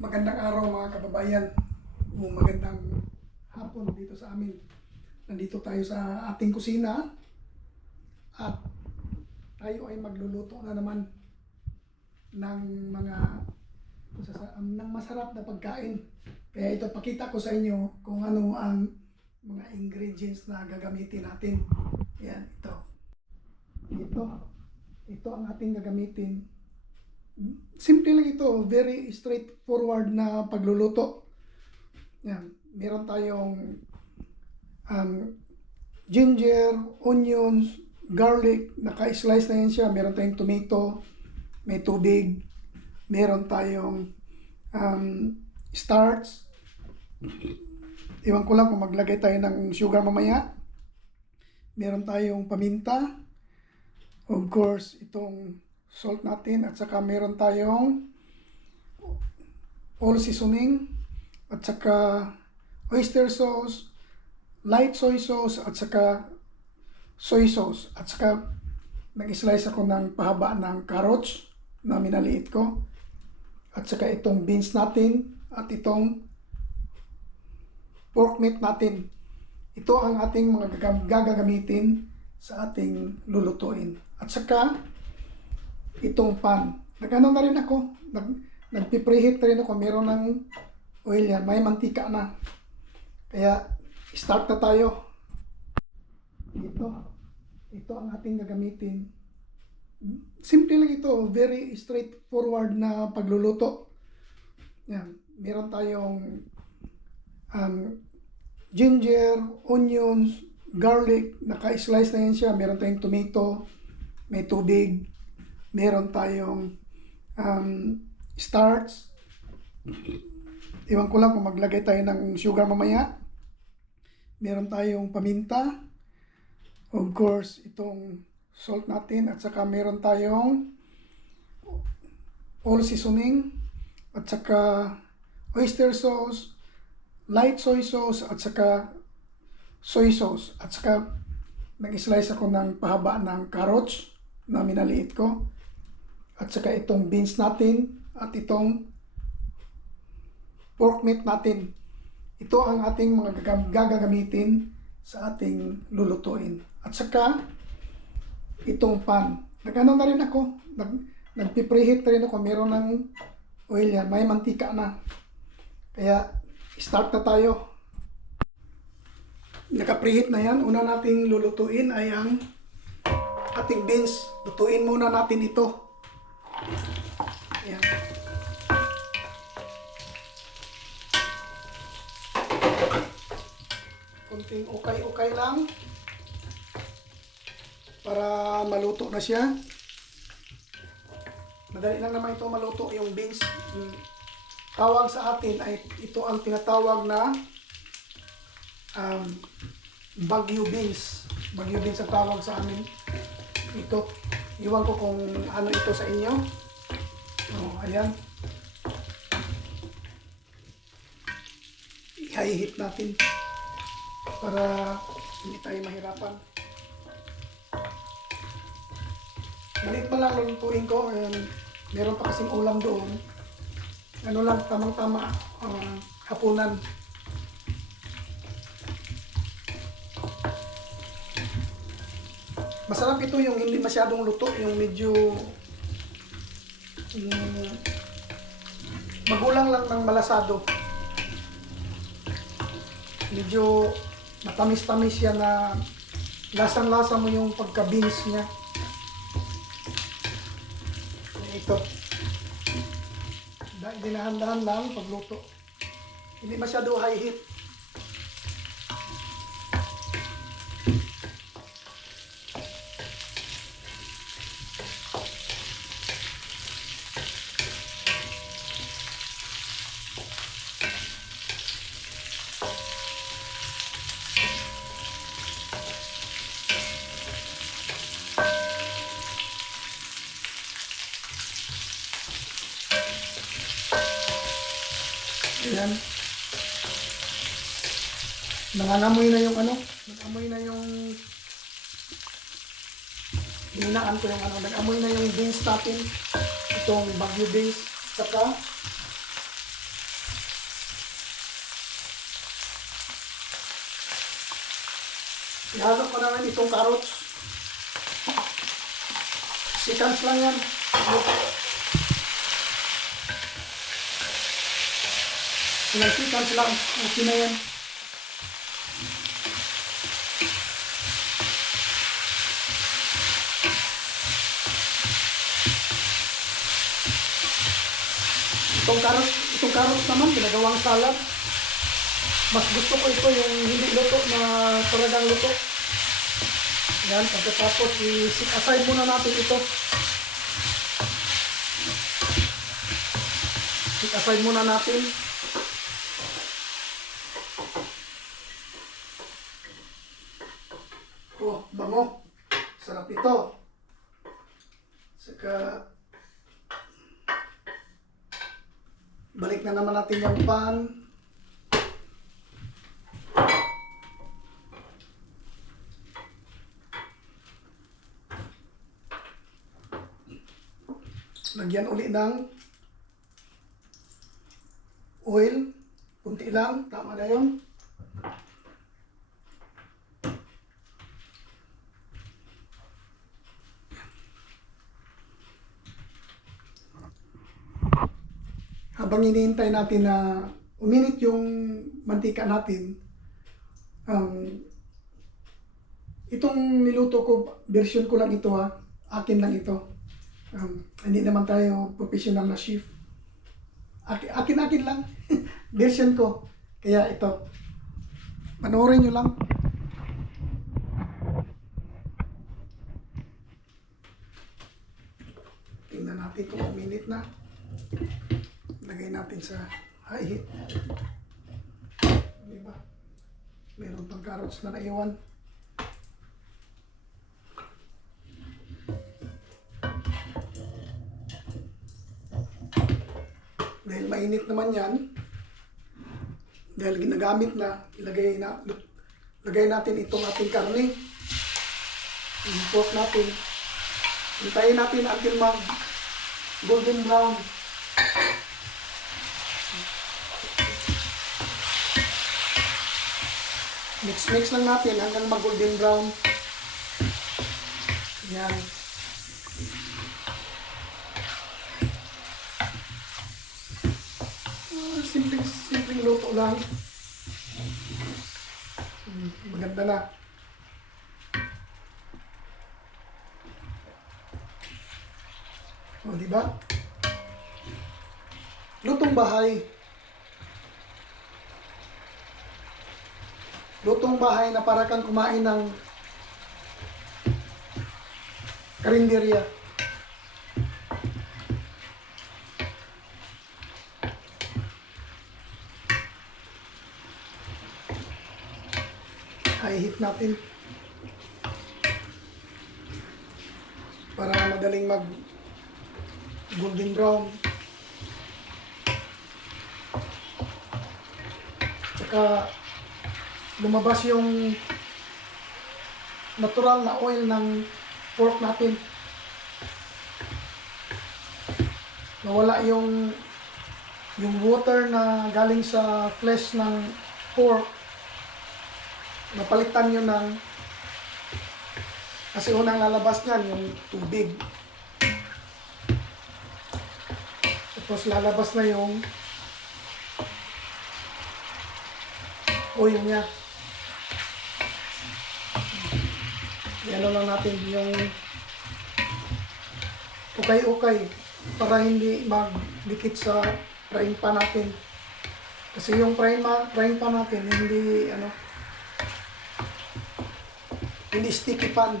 Magandang araw mga kababayan, o magandang hapon dito sa amin. Nandito tayo sa ating kusina at tayo ay magluluto na naman ng ng masarap na pagkain. Kaya ito, pakita ko sa inyo kung ano ang mga ingredients na gagamitin natin. Yan, ito. Ito ang ating gagamitin. Simple lang ito, very straightforward na pagluluto. Yan, meron tayong ginger, onions, garlic, naka-slice na yan siya. Meron tayong tomato, may tubig, meron tayong starch. Iwan ko lang kung maglagay tayo ng sugar mamaya. Meron tayong paminta. Of course, itong salt natin, at saka meron tayong all seasoning, at saka oyster sauce, light soy sauce, at saka soy sauce, at saka nag-slice ako ng pahaba ng carrots na minaliit ko, at saka itong beans natin, at itong pork meat natin. Ito ang ating mga gagamitin sa ating lulutuin. At saka itong pan. Nag-ano na rin ako, nagpipreheat na rin ako, meron ng oil yan, may mantika na. Kaya start na tayo. Ito ang ating gagamitin. Simple lang ito, very straightforward na pagluluto. Yan, meron tayong ginger, onions, garlic, naka-slice na yan siya. Meron tayong tomato, may tubig, meron tayong starch. Iwan ko lang kung maglagay tayo ng sugar mamaya. Meron tayong paminta. Of course, itong salt natin. At saka meron tayong all seasoning. At saka oyster sauce, light soy sauce, at saka soy sauce. At saka nag-slice ako ng pahaba ng carrots na minaliit ko. At saka itong beans natin, at itong pork meat natin. Ito ang ating mga gagamitin sa ating lulutuin. At saka itong pan. Nag-ano na rin ako, nagpipreheat na rin ako, meron ng oil yan, may mantika na. Kaya start na tayo. Naka-preheat na yan. Una nating lulutuin ay ang ating beans. Lutuin muna natin ito. Ayan. Kunting ukay-ukay lang para maluto na siya. Madali lang naman ito maluto yung beans. Tawag sa atin ay ito ang tinatawag na Baguio beans. Baguio beans ang tawag sa amin. Ito. Iwan ko kung ano ito sa inyo. Ayan. I-high-heat natin para hindi tayo mahirapan. Maliit pa lang lutuin ko. Meron pa kasing ulam doon. Ano lang, tamang-tama, hapunan. Masarap ito yung hindi masyadong luto, yung medyo magulang lang ng malasado. Medyo matamis-tamis yan na lasang-lasa mo yung pagka-beans niya. Ito. Dinahan-dahan lang pagluto. Hindi masyado high heat. Ayan. Nangangamoy na yung ano, nangamoy na yung hinaan ko yung ano, nag-amoy na yung beans natin. Itong Baguio beans, saka Ihalo ko naman itong carrots. Seconds lang yan. Ilang seconds lang. Okay na yan. Itong carrots naman, ginagawang salad. Mas gusto ko ito yung hindi luto na talagang luto. Yan, pagkatapos i-set aside muna natin ito. Set aside muna natin. Oh, bango. Sarap ito. Saka balik na naman natin yung pan. Lagyan uli ng oil. Kunti lang. Tama na yun. Habang hinihintay natin na uminit yung mantika natin, itong niluto ko, version ko lang ito ha. Akin lang ito. Hindi naman tayo professional na chef. Akin lang. Version ko. Kaya ito. Panoorin nyo lang. Tingnan natin kung uminit na. Lagay natin sa high heat. Diba? Meron pang carrots na naiwan. Dahil mainit naman yan, dahil ginagamit na, lagay natin itong ating karne. Import natin. Hintayin natin until mag golden brown. Mix lang natin hanggang mag golden brown. Yan. Simpleng luto lang. Maganda na. O, diba? Lutong bahay. Lutong bahay na para kang kumain ng karinderya. High heat natin para madaling mag golden brown. Tsaka lumabas yung natural na oil ng pork natin. Nawala yung water na galing sa flesh ng pork. Napalitan yun ng, kasi unang lalabas niyan yung tubig. Tapos lalabas na yung oil niya. Yan lang natin yung ukay-ukay para hindi magdikit sa frying pan natin. Kasi yung frying pan natin hindi sticky pan.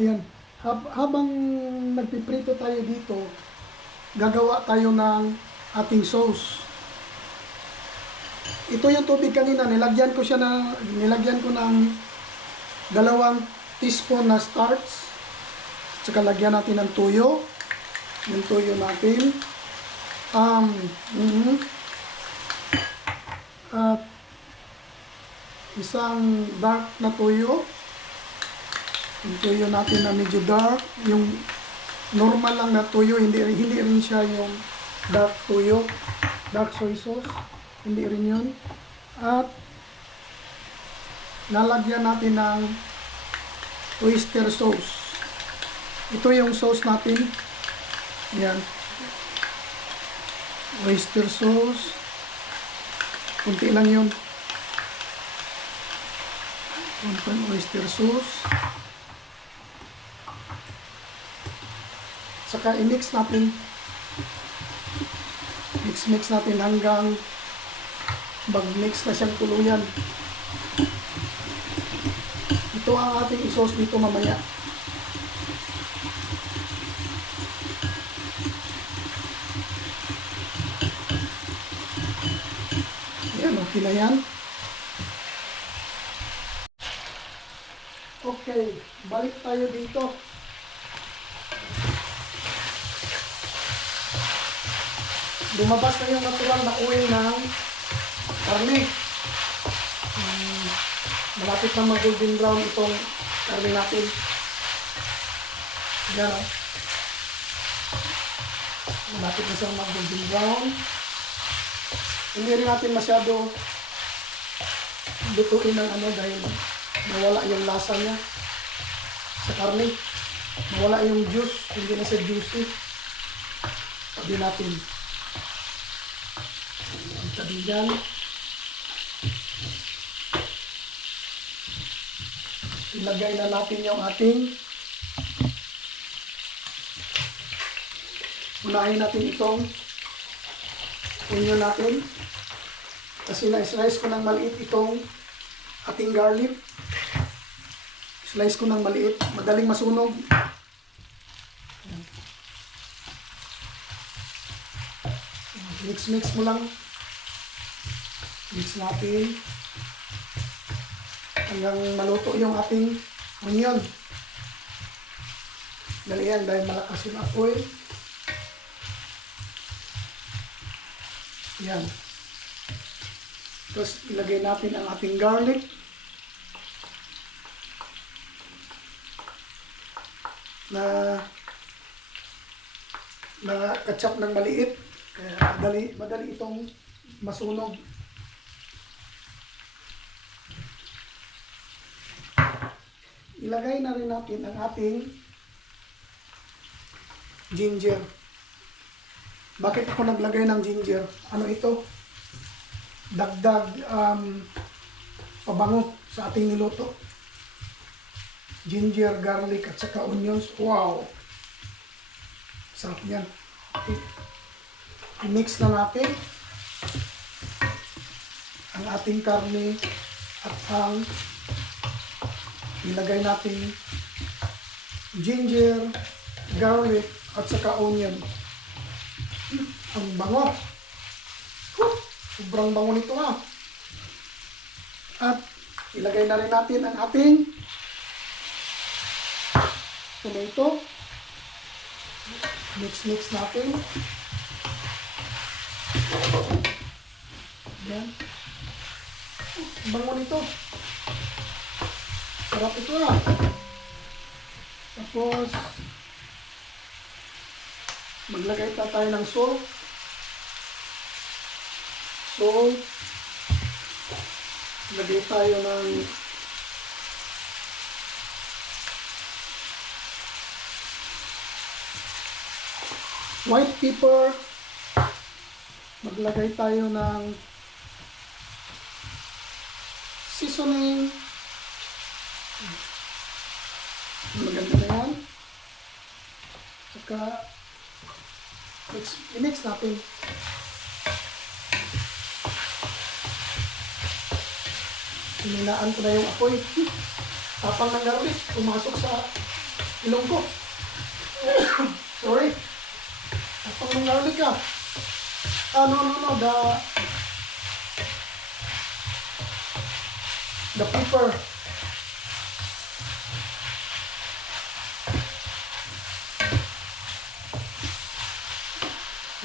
Ayan, habang nagpiprito tayo dito, gagawa tayo ng ating sauce. Ito yung tubig kanina, nilagyan ko ng 2 teaspoon na starch. Tsaka lagyan natin ng tuyo. Yung tuyo natin. At isang dark na tuyo. Yung tuyo natin na medyo dark. Yung normal lang na tuyo, hindi rin siya yung dark tuyo. Dark soy sauce. Hindi rin yun. At lalagyan natin ng oyster sauce. Ito yung sauce natin. Yan. Oyster sauce. Kunti lang yun. Kunting oyster sauce. Saka i-mix natin. Mix natin hanggang mag-mix na siyang tuluyan. Ito ang ating i-sauce dito mamaya. Yan, okay na yan. Okay, balik tayo dito. Lumabas na yung natural na oil ng karne. Malapit na mag-golden brown itong karne natin. Yan o. Malapit na siyang mag-golden brown. Hindi rin natin masyado lutuin ng ano dahil nawala yung lasa niya sa karne. Nawala yung juice. Hindi na siya juicy. Sabi natin. Sabi dyan. Ilagay na natin yung ating unahin natin itong onion natin kasi na-slice ko ng maliit itong ating garlic. Slice ko ng maliit, madaling masunog. Mix mo lang. Mix natin hanggang maluto yung ating onion. Dali yan dahil malakas yung apoy. Yan. Tapos ilagay natin ang ating garlic. Na katchap ng maliit. Kaya madali itong masunog. Ilagay na rin natin ang ating ginger. Bakit ako naglagay ng ginger? Ano ito? Dagdag pabango sa ating niluto. Ginger, garlic, at saka onions. Wow! Sarap yan. Okay. I-mix na natin ang ating karne at ang ilagay natin ginger, garlic, at saka onion. Ang bango. Sobrang bango nito ha. At ilagay na rin natin ang ating tomato. Mix natin. Yan. Bango nito. Sarap ito ha. Tapos maglagay tayo ng salt. Lagay tayo ng white pepper. Maglagay tayo ng seasoning. Maganda na yan. Saka i-mix natin. Hininaan ko na yung apoy. Tapang ng garlic. Pumasok sa ilong ko. Sorry. Tapang ng garlic ka. No. The pepper.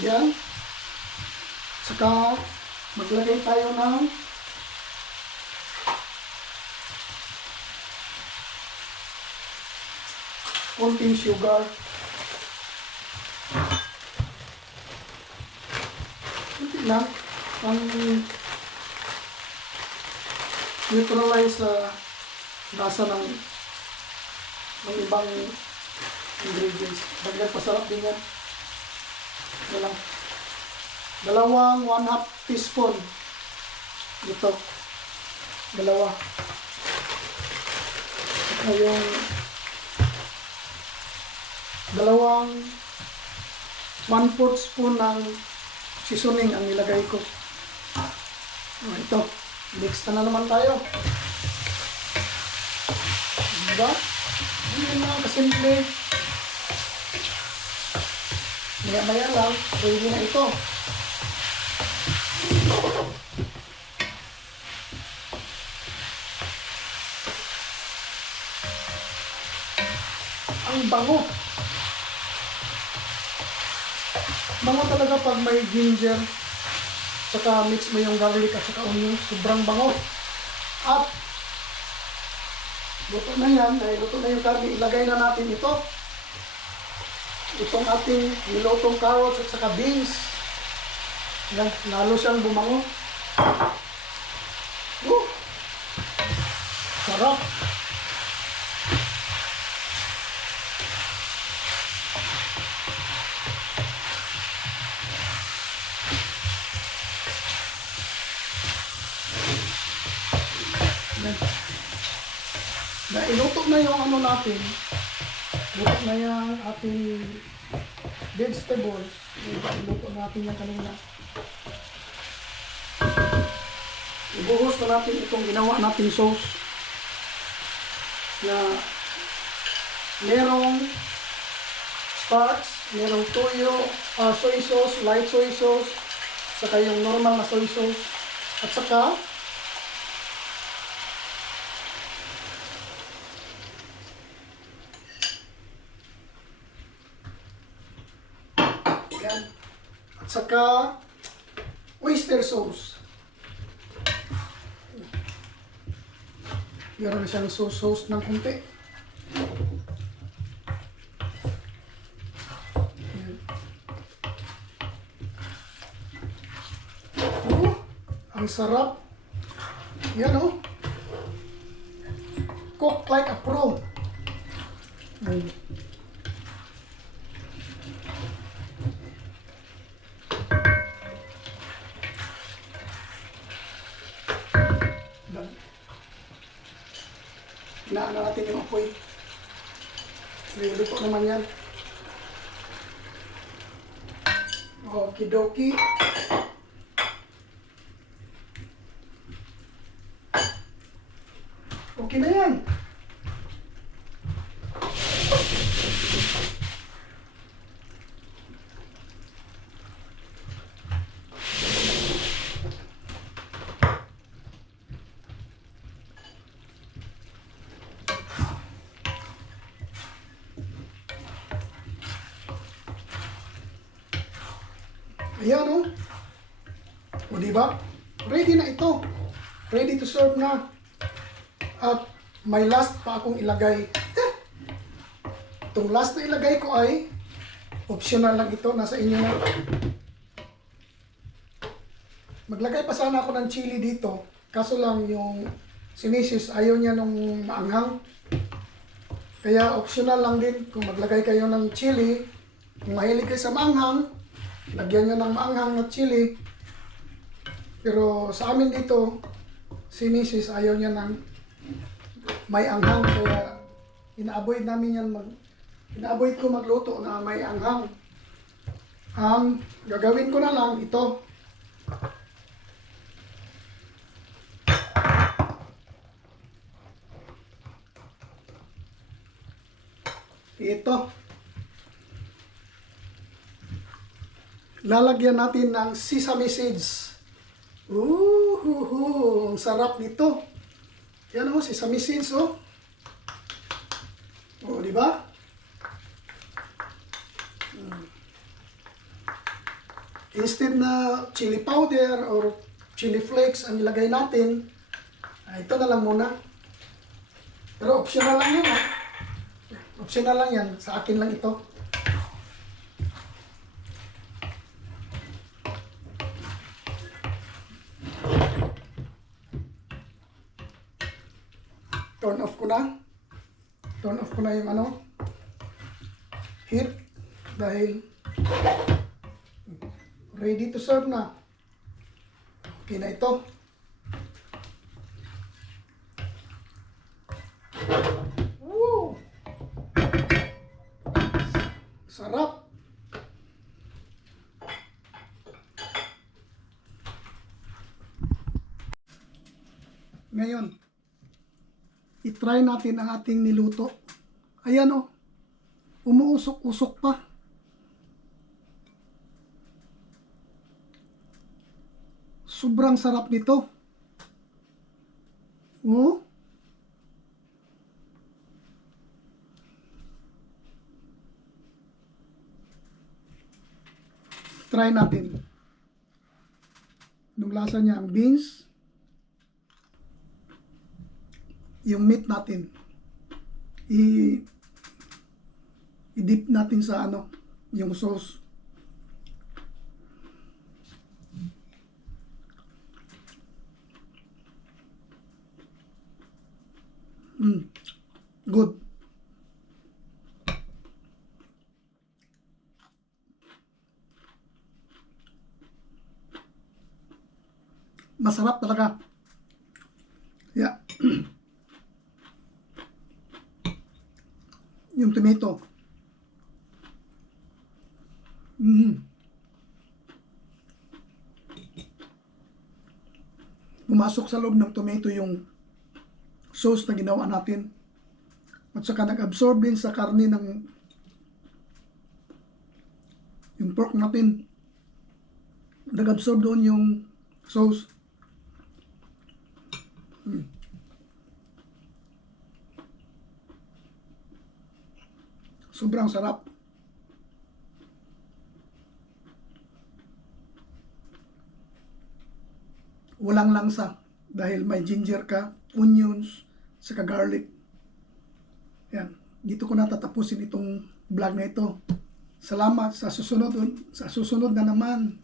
Yan. Saka Maglagay tayo ng konting sugar. Kunti lang. Ang neutralize sa lasa ng ibang ingredients. Dagdag pasarap din yan. Ito lang. Dalawang 1/2 teaspoon. Ito. Dalawa. Ito yung dalawang 1/4 spoon ng seasoning ang nilagay ko. Ito. Mix na naman tayo. Diba? Hindi na kasimple. Maya-maya lang, ready na ito. Ang bango. Bango talaga pag may ginger. Saka mix mo yung garlic at saka onion. Sobrang bango. At luto na yan. Dahil luto na yung karne, ilagay na natin ito. Itong ating nilutong carrots at saka beans. Yan, lalo siyang bumango. Sarap. Na iluto na yung ano natin. Luto na yung ating vegetables. Iluto natin yan kanina. Ibuhos na natin itong ginawa nating sauce na merong starch, merong toyo, soy sauce, light soy sauce, saka yung normal na soy sauce, at saka yan, at saka oyster sauce. Meron na siyang sauce ng kunti. Ang sarap. Yan o. Cook like a pro. Inaano natin yung apoy. Niluto naman yan. Okidoki. Okay na yan. Ayan o. O diba? Ready na ito. Ready to serve na. At may last pa akong ilagay. Itong last na ilagay ko ay optional lang ito. Nasa inyo na. Maglagay pa sana ako ng chili dito. Kaso lang yung si Mrs. ayaw niya nung maanghang. Kaya optional lang din kung maglagay kayo ng chili. Kung mahilig kayo sa maanghang, lagyan nyo ng maanghang na chili. Pero sa amin dito, si Mrs. ayaw niya ng may anghang. Kaya ina-avoid namin yan. Ina-avoid ko magluto na may anghang. Ang gagawin ko na lang ito. Ito. Lalagyan natin ng sesame seeds. Ang sarap nito. Yan o, sesame seeds o. O, di ba? Instead na chili powder or chili flakes ang ilagay natin. Ito na lang muna. Pero optional lang yan, ha? Optional lang yan. Sa akin lang ito. Turn off ko na. Turn off ko na yung ano, heat. Dahil ready to serve na. Okay na ito. Woo! Sarap. Ngayon, i-try natin ang ating niluto. Ayan o, umuusok-usok pa. Sobrang sarap nito. Oh. Try natin. Nung lasa niya ang beans, yung meat natin, i-dip natin sa ano, yung sauce. Good. Masarap talaga. Yeah. Yung tomato. Pumasok sa loob ng tomato yung sauce na ginawa natin. At saka nag-absorb din sa karne ng yung pork natin. Nag-absorb doon yung sauce. Sobrang sarap. Walang langsa dahil may ginger ka, onions, saka garlic. Yan. Dito ko natatapusin itong vlog na ito. Salamat sa susunod na naman.